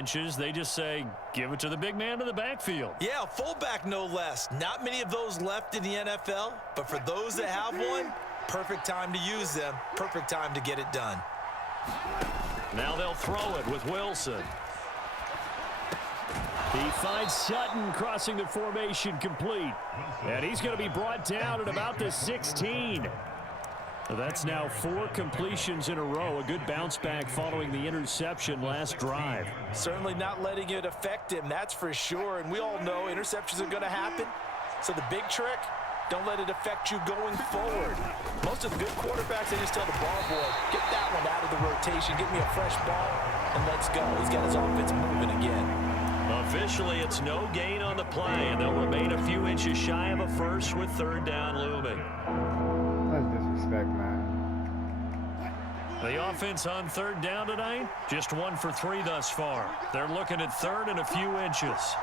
inches. They just say, give it to the big man in the backfield. Yeah, fullback no less. Not many of those left in the NFL, but for those that have one, perfect time to use them. Perfect time to get it done. Now they'll throw it with Wilson. He finds Sutton crossing the formation complete. And he's going to be brought down at about the 16. That's now 4 completions in a row. A good bounce back following the interception last drive. Certainly not letting it affect him, that's for sure. And we all know interceptions are going to happen. So the big trick, don't let it affect you going forward. Most of the good quarterbacks, they just tell the ball boy, get that one out of the rotation, get me a fresh ball, and let's go. He's got his offense moving again. Officially, it's no gain on the play, and they'll remain a few inches shy of a first with 3rd down looming. That's disrespect, man. The offense on 3rd down tonight, just 1 for 3 thus far. They're looking at 3rd and a few inches.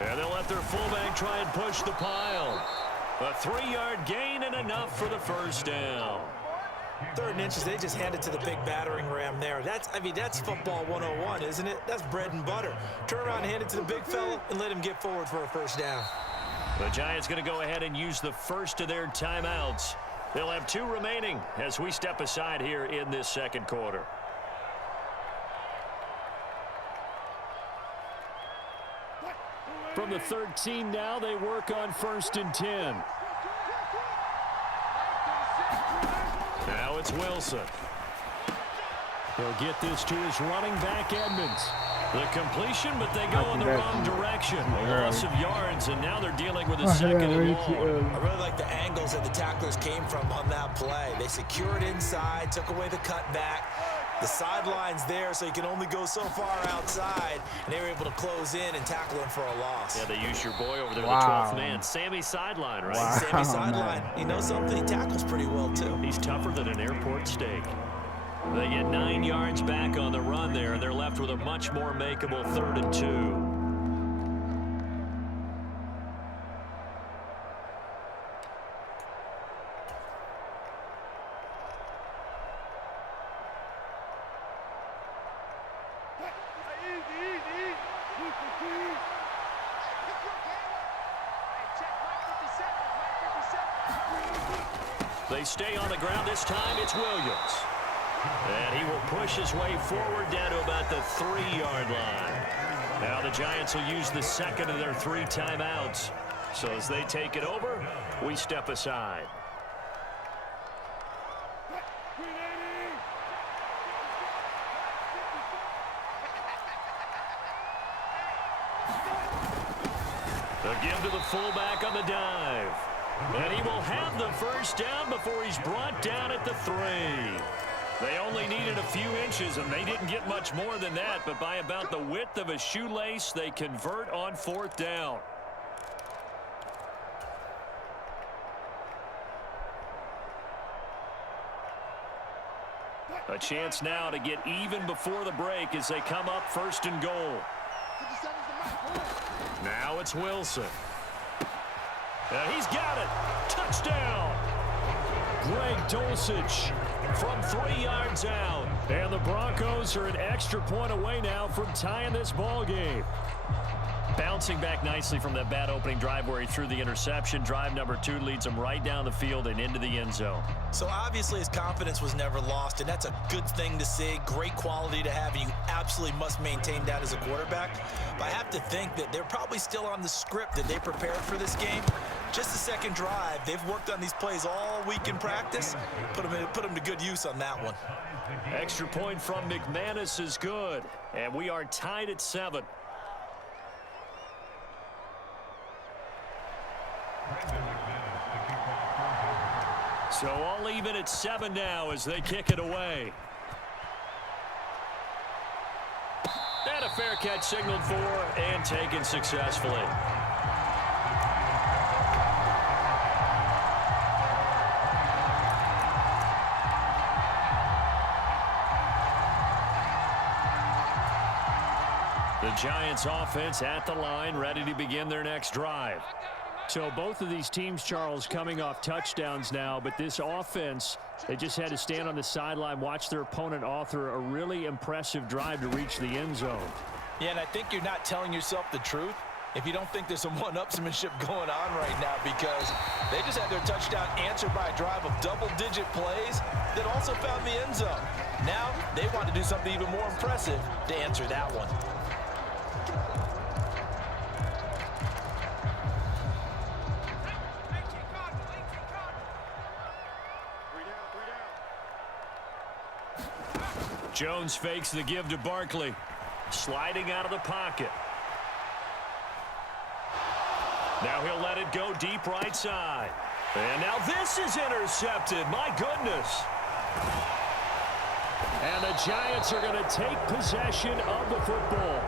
And they'll let their fullback try and push the pile. A 3-yard gain and enough for the 1st down. 3rd and inches, they just hand it to the big battering ram there. That's football 101, isn't it? That's bread and butter. Turn around and hand it to the big fella and let him get forward for a 1st down. The Giants going to go ahead and use the first of their timeouts. They'll have 2 remaining as we step aside here in this 2nd quarter. From the 13 now, they work on 1st and 10. Now it's Wilson. He'll get this to his running back, Edmonds. The completion, but they go in the wrong direction. Loss of yards, and now they're dealing with a 2nd and long. I really like the angles that the tacklers came from on that play. They secured inside, took away the cutback. The sideline's there, so you can only go so far outside, and they were able to close in and tackle him for a loss. Yeah, they used your boy over there, the 12th man. Sammy Sideline, right? Wow, Sammy Sideline. You know something? He tackles pretty well, too. He's tougher than an airport steak. They get 9 yards back on the run there, and they're left with a much more makeable 3rd and 2. They stay on the ground. This time it's Williams. And he will push his way forward down to about the 3-yard line. Now the Giants will use the 2nd of their 3 timeouts. So as they take it over, we step aside. The give to the fullback on the dive. And he will have the 1st down before he's brought down at the 3. They only needed a few inches, and they didn't get much more than that, but by about the width of a shoelace, they convert on 4th down. A chance now to get even before the break as they come up 1st and goal. Now it's Wilson. He's got it. Touchdown. Greg Dulcich from 3 yards out. And the Broncos are an extra point away now from tying this ball game. Bouncing back nicely from that bad opening drive where he threw the interception. Drive number 2 leads him right down the field and into the end zone. So obviously his confidence was never lost, and that's a good thing to see. Great quality to have, and you absolutely must maintain that as a quarterback. But I have to think that they're probably still on the script that they prepared for this game. Just the 2nd drive. They've worked on these plays all week in practice. Put them to good use on that one. Extra point from McManus is good, and we are tied at 7. So all even at 7 now as they kick it away. And a fair catch signaled for and taken successfully. The Giants offense at the line, ready to begin their next drive. So both of these teams, Charles, coming off touchdowns now, but this offense, they just had to stand on the sideline, watch their opponent author a really impressive drive to reach the end zone. Yeah, and I think you're not telling yourself the truth if you don't think there's some one-upsmanship going on right now, because they just had their touchdown answered by a drive of double-digit plays that also found the end zone. Now they want to do something even more impressive to answer that one. Jones fakes the give to Barkley. Sliding out of the pocket. Now he'll let it go deep right side. And now this is intercepted. My goodness. And the Giants are going to take possession of the football.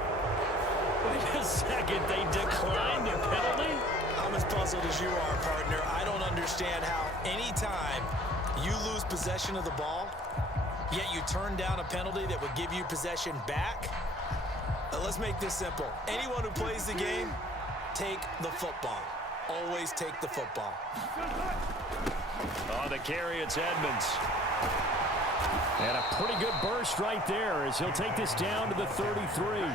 Wait a second. They declined the penalty? I'm as puzzled as you are, partner. I don't understand how anytime you lose possession of the ball, yet you turn down a penalty that would give you possession back. Let's make this simple. Anyone who plays the game, take the football. Always take the football. On the carry, it's Edmonds. And a pretty good burst right there as he'll take this down to the 33.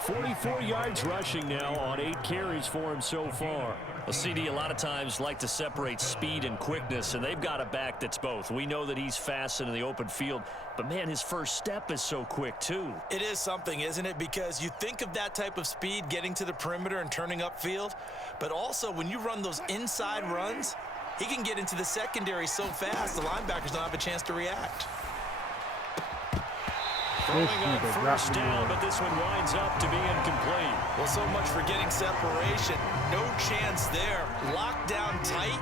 44 yards rushing now on 8 carries for him so far. Well, CD, a lot of times like to separate speed and quickness, and they've got a back that's both. We know that he's fast in the open field, but, man, his first step is so quick, too. It is something, isn't it? Because you think of that type of speed getting to the perimeter and turning upfield, but also when you run those inside runs, he can get into the secondary so fast the linebackers don't have a chance to react. Throwing on first down, but this one winds up to be incomplete. Well, so much for getting separation. No chance there. Locked down tight,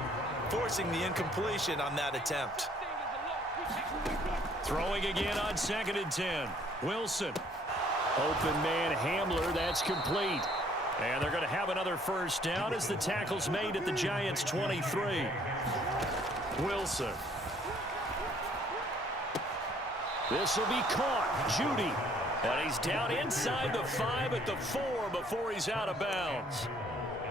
forcing the incompletion on that attempt. Throwing again on 2nd and 10. Wilson. Open man Hamler, that's complete. And they're going to have another first down as the tackle's made at the Giants' 23. Wilson. This will be caught. Judy. And he's down inside the 5 at the 4 before he's out of bounds.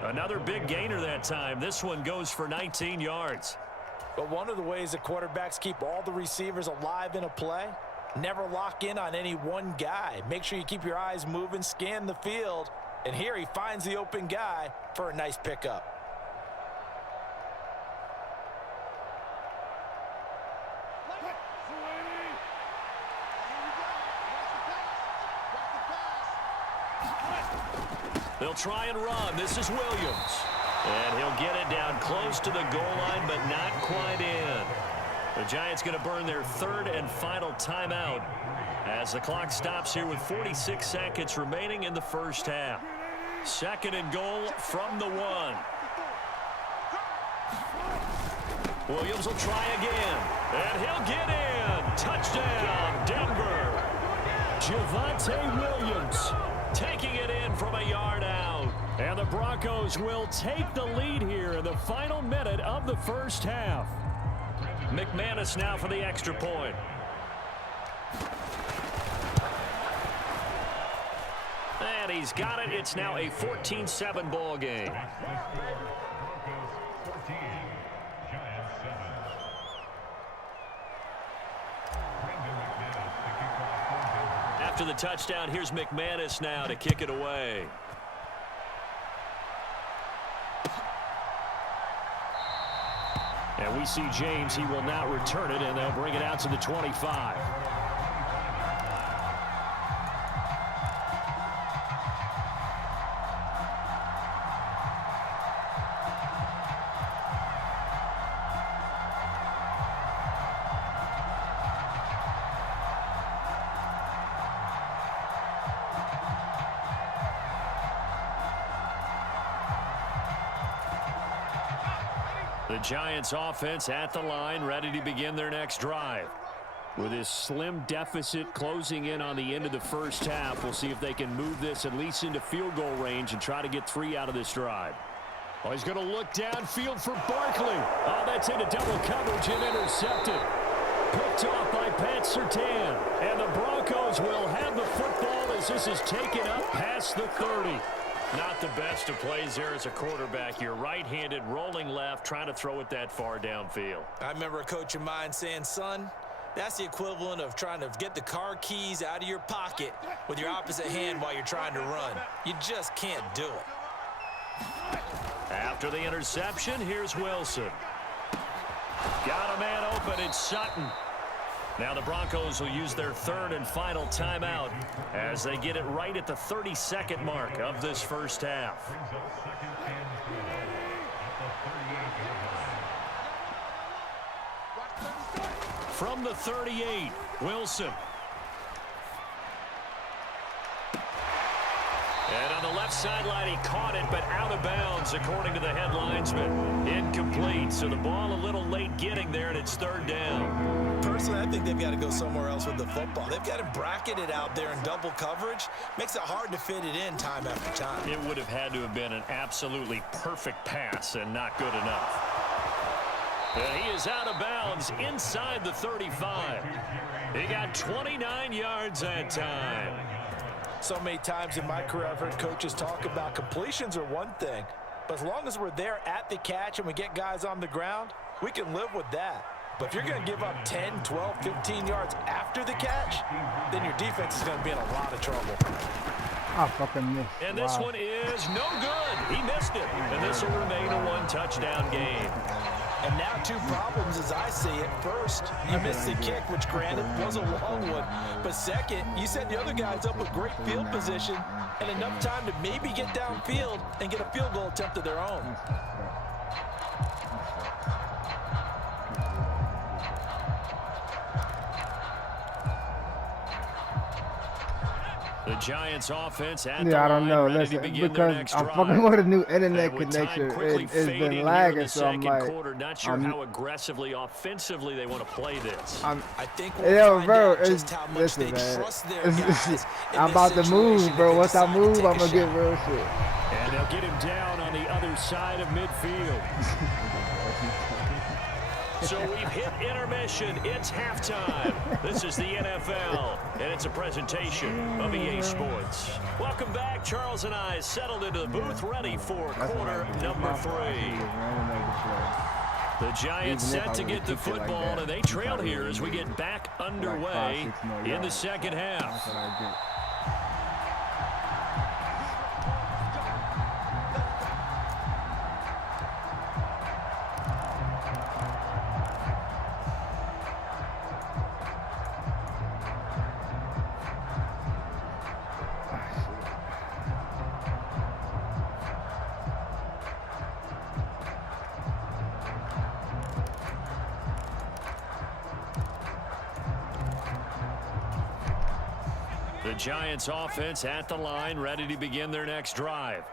Another big gainer that time. This one goes for 19 yards. But one of the ways that quarterbacks keep all the receivers alive in a play, never lock in on any one guy. Make sure you keep your eyes moving, scan the field. And here he finds the open guy for a nice pickup. They'll try and run. This is Williams. And he'll get it down close to the goal line, but not quite in. The Giants going to burn their 3rd and final timeout as the clock stops here with 46 seconds remaining in the first half. 2nd and goal from the 1. Williams will try again. And he'll get in. Touchdown, Denver. Javonte Williams taking it in from a yard out. And the Broncos will take the lead here in the final minute of the first half. McManus now for the extra point. And he's got it. It's now a 14-7 ball game. After the touchdown, here's McManus now to kick it away. And we see James. He will not return it, and they'll bring it out to the 25. The Giants offense at the line, ready to begin their next drive. With this slim deficit closing in on the end of the first half, we'll see if they can move this at least into field goal range and try to get 3 out of this drive. Oh, he's going to look downfield for Barkley. Oh, that's into double coverage and intercepted. Picked off by Pat Surtain. And the Broncos will have the football as this is taken up past the 30. Not the best of plays there as a quarterback. You're right-handed, rolling left, trying to throw it that far downfield. I remember a coach of mine saying, son, that's the equivalent of trying to get the car keys out of your pocket with your opposite hand while you're trying to run. You just can't do it. After the interception, here's Wilson. Got a man open. It's Sutton. Now the Broncos will use their third and final timeout as they get it right at the 32nd mark of this first half. From the 38, Wilson. And on the left sideline, he caught it, but out of bounds, according to the head linesman. Incomplete, so the ball a little late getting there, and it's third down. Personally, I think they've got to go somewhere else with the football. They've got him bracketed out there in double coverage. Makes it hard to fit it in time after time. It would have had to have been an absolutely perfect pass and not good enough. And he is out of bounds inside the 35. He got 29 yards that time. So many times in my career, I've heard coaches talk about completions are one thing, but as long as we're there at the catch and we get guys on the ground, we can live with that. But if you're going to give up 10, 12, 15 yards after the catch, then your defense is going to be in a lot of trouble. I fucking missed. And this one is no good. He missed it. And this will remain a one-touchdown game. And now two problems as I see it. First, you missed the kick, which granted was a long one. But second, you set the other guys up with great field position and enough time to maybe get downfield and get a field goal attempt of their own. The Giants offense at I don't know. Listen, because I'm fucking with a new internet connection. It's been lagging, so I'm like, not sure how aggressively, offensively they want to play this. I think we'll find out just how much listen, they man. trust their guys. I'm about to move, bro. Once I move, I'm gonna get real shit. And they'll get him down on the other side of midfield. So we've hit intermission. It's halftime. This is the NFL, and it's a presentation of EA Sports. Welcome back. Charles and I settled into the booth, ready for quarter number 3. The Giants set to get the football, and they trail here as we get back underway in the second half. The Giants offense at the line, ready to begin their next drive.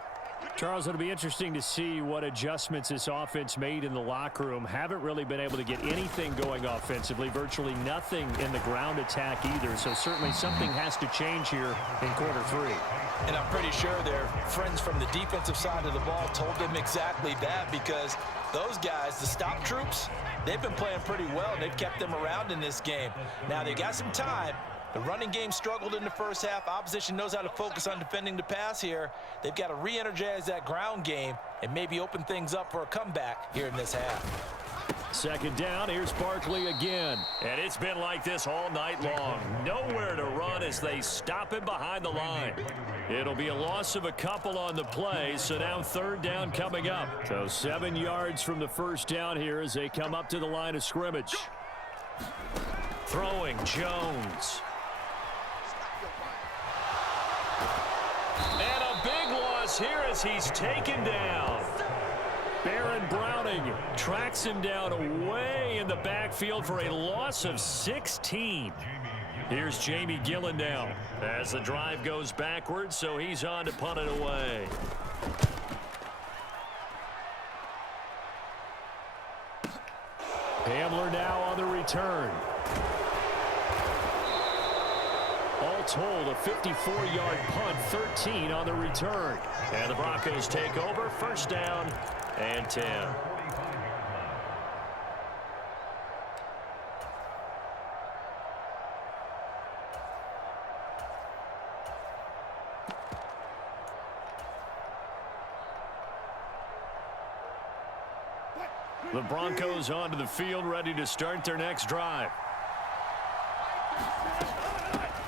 Charles, it'll be interesting to see what adjustments this offense made in the locker room. Haven't really been able to get anything going offensively, virtually nothing in the ground attack either. So certainly something has to change here in quarter 3. And I'm pretty sure their friends from the defensive side of the ball told them exactly that, because those guys, the stop troops, they've been playing pretty well. They've kept them around in this game. Now they got some time. The running game struggled in the first half. Opposition knows how to focus on defending the pass here. They've got to re-energize that ground game and maybe open things up for a comeback here in this half. Second down, here's Barkley again. And it's been like this all night long. Nowhere to run as they stop him behind the line. It'll be a loss of a couple on the play, so now third down coming up. So 7 yards from the first down here as they come up to the line of scrimmage. Throwing, Jones. And a big loss here as he's taken down. Baron Browning tracks him down away in the backfield for a loss of 16. Here's Jamie Gillen now as the drive goes backwards, so he's on to punt it away. Hamler now on the return. All told, a 54-yard punt, 13 on the return. And the Broncos take over, first down and 10. The Broncos onto the field, ready to start their next drive.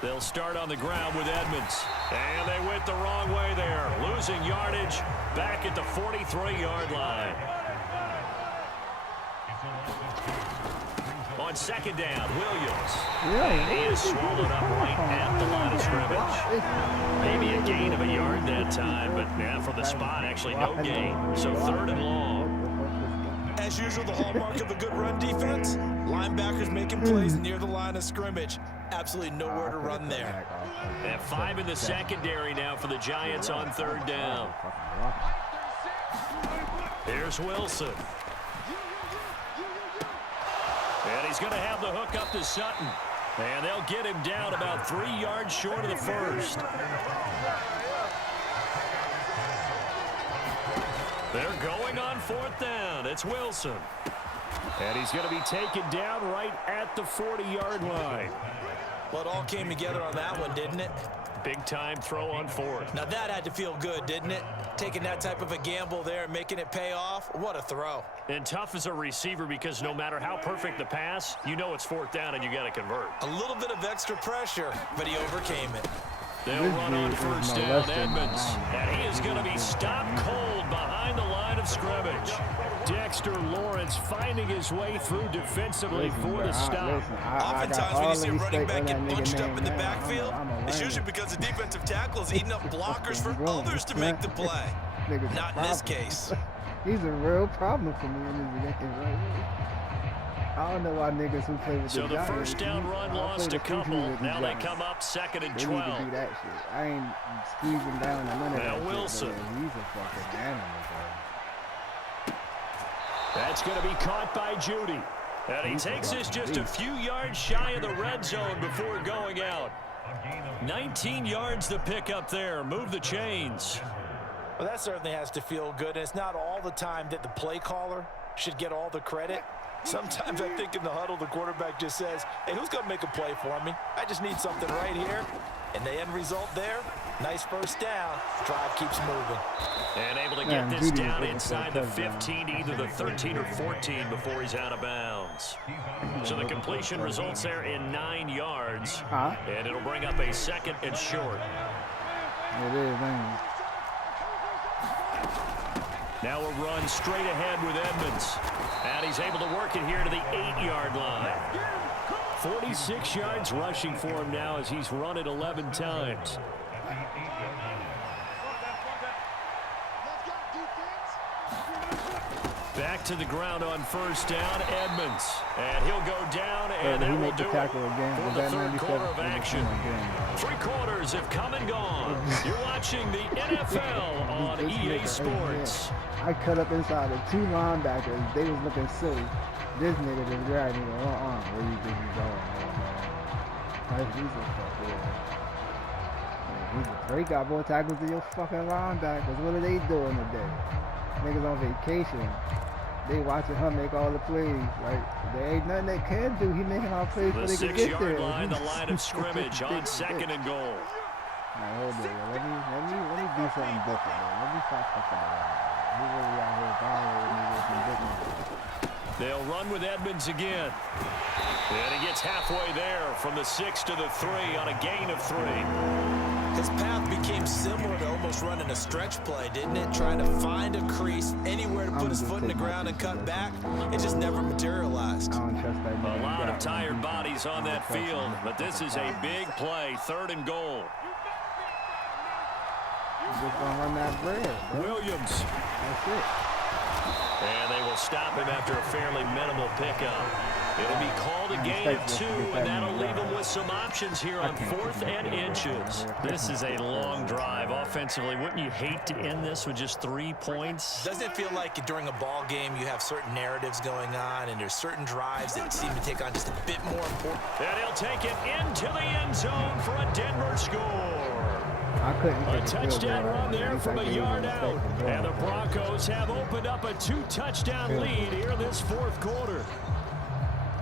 They'll start on the ground with Edmonds. And they went the wrong way there. Losing yardage back at the 43-yard line. On second down, Williams. And he is swallowed up right at the line of scrimmage. Maybe a gain of a yard that time, but yeah, from the spot, actually no gain. So third and long. As usual, the hallmark of a good run defense, linebackers making plays near the line of scrimmage. Absolutely nowhere to run there. And 5 in the secondary now for the Giants on third down. Here's Wilson. And he's going to have the hook up to Sutton. And they'll get him down about 3 yards short of the first. They're going on fourth down. It's Wilson. And he's going to be taken down right at the 40-yard line. Well, it all came together on that one, didn't it? Big-time throw on fourth. Now that had to feel good, didn't it? Taking that type of a gamble there and making it pay off. What a throw. And tough as a receiver because no matter how perfect the pass, you know it's fourth down and you got to convert. A little bit of extra pressure, but he overcame it. They'll run on first down, Edmonds. And he is going to be stopped cold behind the line of scrimmage. Dexter Lawrence finding his way through defensively for the stop. Oftentimes when you see a running back get bunched up in the backfield, it's usually because the defensive tackle is eating up blockers for others to make the play. Not in this case. He's a real problem for me in this game right here. I don't know why niggas who play with so the Giants, first down run lost a couple. Now they come up second and 12. They need to do that shit. I ain't squeezing down on none of that Wilson. Shit, he's a fucking animal, bro. That's going to be caught by Judy. And he takes this just a few yards shy of the red zone before going out. 19 yards to pick up there. Move the chains. Well, that certainly has to feel good. And it's not all the time that the play caller should get all the credit. Sometimes I think in the huddle, the quarterback just says, hey, who's going to make a play for me? I just need something right here. And the end result there, nice first down. Drive keeps moving. And able to get this down inside the 15, either the 13 or 14 before he's out of bounds. So the completion results there in 9 yards. And it'll bring up a second and short. It is, man. Now a run straight ahead with Edmonds. And he's able to work it here to the 8-yard line. 46 yards rushing for him now as he's run it 11 times. Back to the ground on first down, Edmonds. And he'll go down, and that will do it for the third quarter of action. 3 quarters have come and gone. You're watching the NFL on EA Sports. I cut up inside of 2 linebackers. They was looking silly. This nigga just grabbed me. Where you think he's going, man? He's a fucking. He got more tackles than your fucking linebackers. What are they doing today? Niggas on vacation. They watching him make all the plays. Like, there ain't nothing they can do. He making all plays so they can get there. The 6-yard line, the line of scrimmage on second and goal. All right, hold on. Let me do something different, man. Let me stop fucking around. He really out here violating me with some different. They'll run with Edmonds again. And he gets halfway there from the 6 to the 3 on a gain of 3. His path became similar to almost running a stretch play, didn't it? Trying to find a crease, anywhere to put his foot in the ground and cut back. It just never materialized. I don't trust that. A lot of tired bodies on that field, but this is a big play, 3rd and goal. Just gonna run that bread, bro. Williams. That's it. And they will stop him after a fairly minimal pickup. It'll be called a gain of 2, and that'll leave them with some options here on 4th and inches. This is a long drive offensively. Wouldn't you hate to end this with just 3 points? Doesn't it feel like during a ball game you have certain narratives going on and there's certain drives that seem to take on just a bit more important? And he'll take it into the end zone for a Denver score. A touchdown run there from a yard out. And the Broncos have opened up a 2-touchdown lead here in this 4th quarter.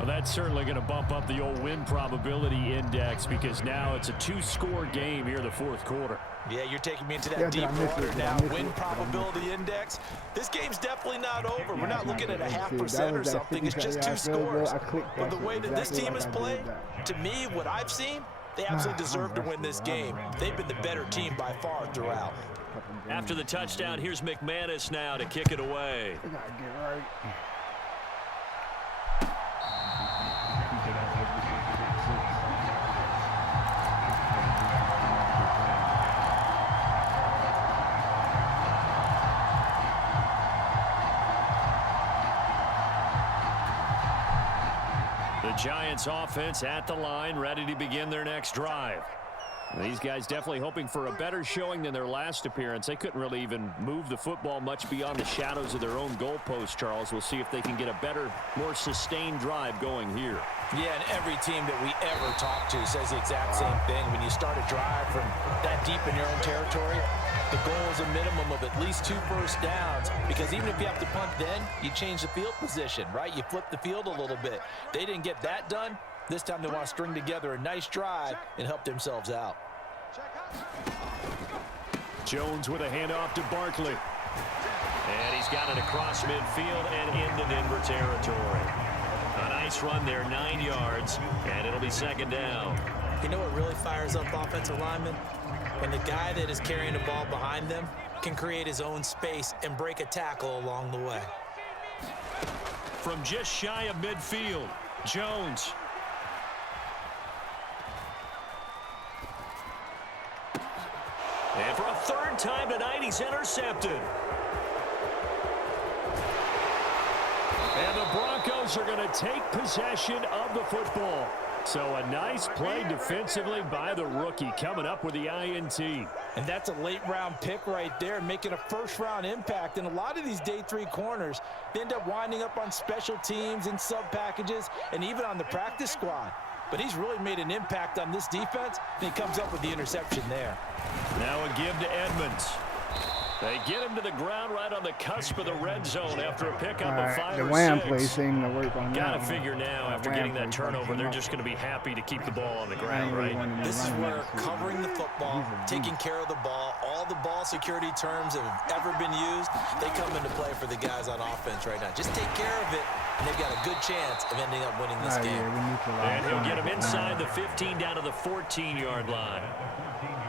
Well, that's certainly going to bump up the old win probability index because now it's a 2-score game here in the fourth quarter. Yeah, you're taking me into that deep water now. Win probability index. This game's definitely not over. We're not looking at a half% or something. It's just 2 scores. But the way that this team has played, to me, what I've seen, they absolutely deserve to win this game. They've been the better team by far throughout. After the touchdown, here's McManus now to kick it away. The Giants offense at the line, ready to begin their next drive. These guys definitely hoping for a better showing than their last appearance. They couldn't really even move the football much beyond the shadows of their own goalpost, Charles. We'll see if they can get a better, more sustained drive going here. Yeah, and every team that we ever talk to says the exact same thing. When you start a drive from that deep in your own territory, the goal is a minimum of at least 2 first downs, because even if you have to punt then, you change the field position, right? You flip the field a little bit. They didn't get that done. This time they want to string together a nice drive and help themselves out. Jones with a handoff to Barkley. And he's got it across midfield and into Denver territory. A nice run there, 9 yards, and it'll be second down. You know what really fires up offensive linemen? When the guy that is carrying the ball behind them can create his own space and break a tackle along the way. From just shy of midfield, Jones. And for a 3rd time tonight, he's intercepted. And the Broncos are going to take possession of the football. So a nice play defensively by the rookie, coming up with the INT. And that's a late-round pick right there, making a first-round impact. And a lot of these day 3 corners, they end up winding up on special teams and sub-packages and even on the practice squad. But he's really made an impact on this defense, and he comes up with the interception there. Now a give to Edmonds. They get him to the ground right on the cusp of the red zone after a pickup of 5 the or Wham 6. play seemed to work on Got to that figure now, after getting that turnover, they're just going to be happy to keep the ball on the ground, right? This is where covering the football, taking care of the ball, all the ball security terms that have ever been used, they come into play for the guys on offense right now. Just take care of it, and they've got a good chance of ending up winning this game. And he'll get him inside the 15 down to the 14-yard line.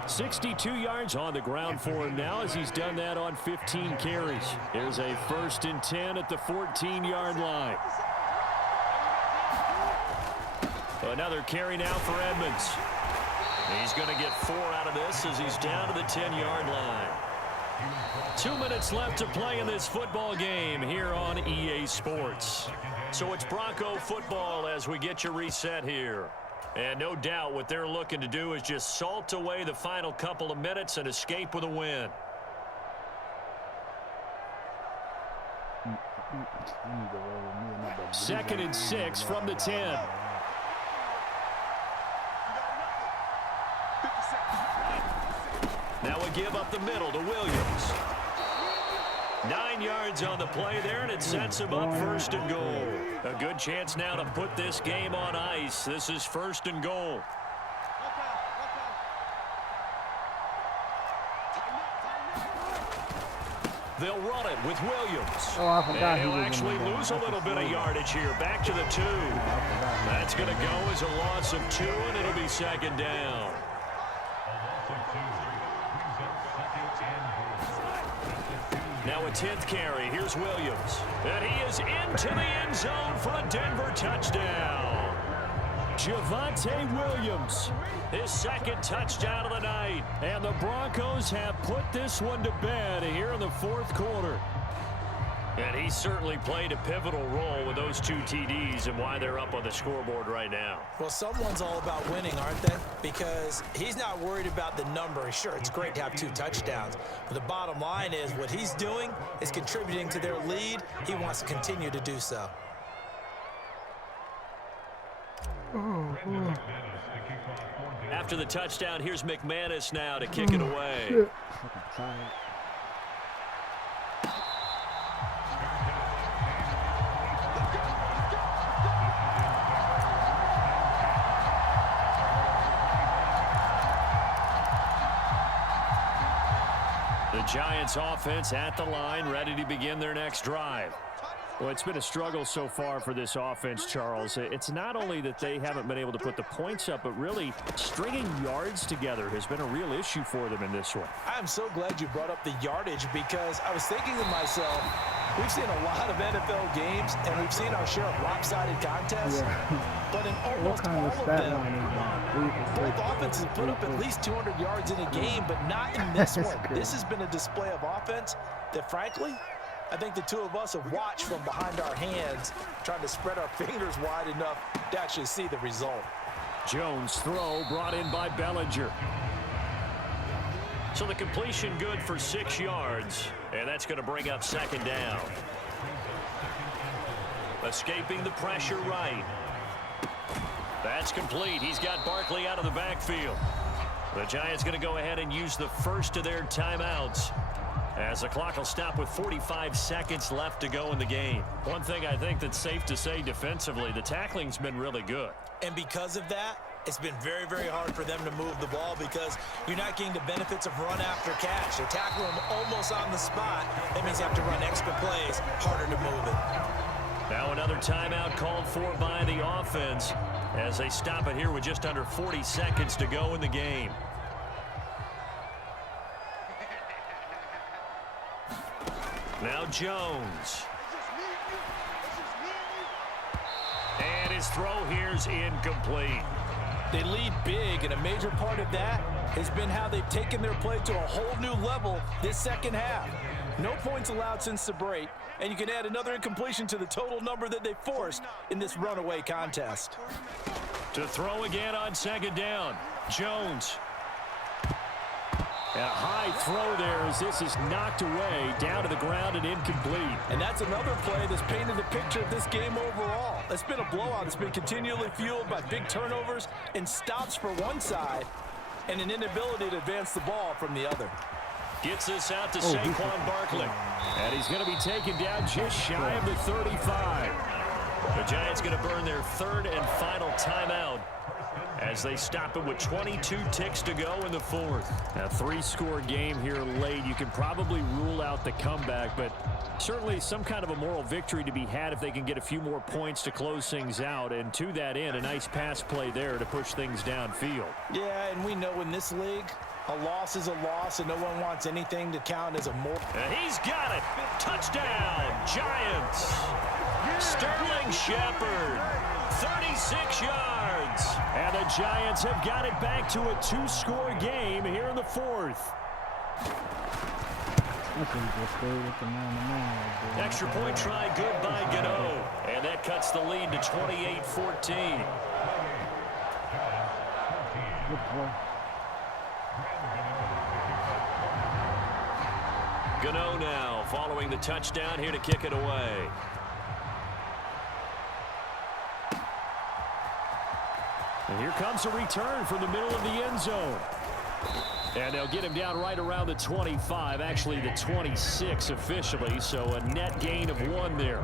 62 yards on the ground for him now as he's done that on 15 carries. Here's a 1st and 10 at the 14-yard line. Another carry now for Edmonds. He's going to get 4 out of this as he's down to the 10-yard line. 2 minutes left to play in this football game here on EA Sports. So it's Bronco football as we get you reset here. And no doubt what they're looking to do is just salt away the final couple of minutes and escape with a win. Second and 6 from the 10. Now a give up the middle to Williams. 9 yards on the play there, and it sets him up 1st and goal. A good chance now to put this game on ice. This is 1st and goal. They'll run it with Williams. Oh, I forgot. And he'll actually lose a little bit of yardage here. Back to the 2. That's going to go as a loss of 2, and it'll be second down. Now a 10th carry. Here's Williams. And he is into the end zone for a Denver touchdown. Javonte Williams, his 2nd touchdown of the night. And the Broncos have put this one to bed here in the 4th quarter. And he certainly played a pivotal role with those 2 TDs and why they're up on the scoreboard right now. Well, someone's all about winning, aren't they? Because he's not worried about the number. Sure, it's great to have 2 touchdowns. But the bottom line is what he's doing is contributing to their lead. He wants to continue to do so. After the touchdown, here's McManus now to kick it away. The Giants offense at the line, ready to begin their next drive. Well, it's been a struggle so far for this offense, Charles. It's not only that they haven't been able to put the points up, but really stringing yards together has been a real issue for them in this one. I'm so glad you brought up the yardage because I was thinking to myself, we've seen a lot of NFL games and we've seen our share of lopsided contests, but in almost all of them, both offenses put up at least 200 yards in a game, but not in this one. This has been a display of offense that, frankly, I think the two of us have watched from behind our hands, trying to spread our fingers wide enough to actually see the result. Jones' throw brought in by Bellinger. So the completion good for 6 yards, and that's going to bring up second down. Escaping the pressure right. That's complete. He's got Barkley out of the backfield. The Giants going to go ahead and use the first of their timeouts, as the clock will stop with 45 seconds left to go in the game. One thing I think that's safe to say defensively, the tackling's been really good. And because of that, it's been very, very hard for them to move the ball because you're not getting the benefits of run after catch. They're tackling them almost on the spot. That means you have to run extra plays, harder to move it. Now another timeout called for by the offense as they stop it here with just under 40 seconds to go in the game. Now Jones. And his throw here's incomplete. They lead big, and a major part of that has been how they've taken their play to a whole new level this second half. No points allowed since the break, and you can add another incompletion to the total number that they forced in this runaway contest. To throw again on second down, Jones. And a high throw there as this is knocked away, down to the ground and incomplete. And that's another play that's painted the picture of this game overall. It's been a blowout. It's been continually fueled by big turnovers and stops for one side and an inability to advance the ball from the other. Gets this out to Saquon Barkley. And he's going to be taken down just shy of the 35. The Giants going to burn their third and final timeout as they stop it with 22 ticks to go in the fourth. A 3-score game here late. You can probably rule out the comeback, but certainly some kind of a moral victory to be had if they can get a few more points to close things out. And to that end, a nice pass play there to push things downfield. Yeah, and we know in this league, a loss is a loss, and no one wants anything to count as a more. And he's got it. Touchdown, Giants. Sterling Shepard, 36 yards. And the Giants have got it back to a 2-score game here in the fourth. Extra point try good by Gano. And that cuts the lead to 28-14. Gano now following the touchdown here to kick it away. And here comes a return from the middle of the end zone. And they'll get him down right around the 25, actually the 26 officially, so a net gain of 1 there.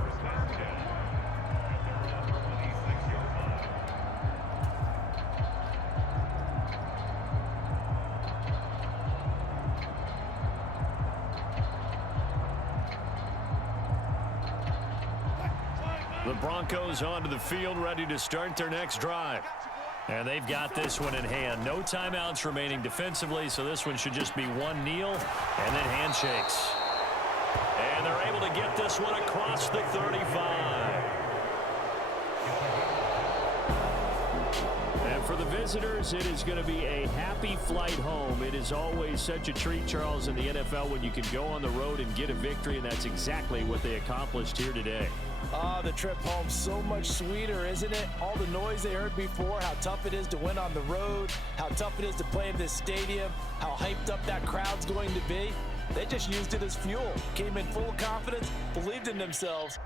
The Broncos onto the field, ready to start their next drive. And they've got this one in hand. No timeouts remaining defensively, so this one should just be one kneel and then handshakes. And they're able to get this one across the 35. And for the visitors, it is going to be a happy flight home. It is always such a treat, Charles, in the NFL when you can go on the road and get a victory, and that's exactly what they accomplished here today. The trip home so much sweeter, isn't it? All the noise they heard before, how tough it is to win on the road, how tough it is to play in this stadium, how hyped up that crowd's going to be. They just used it as fuel. Came in full of confidence, believed in themselves.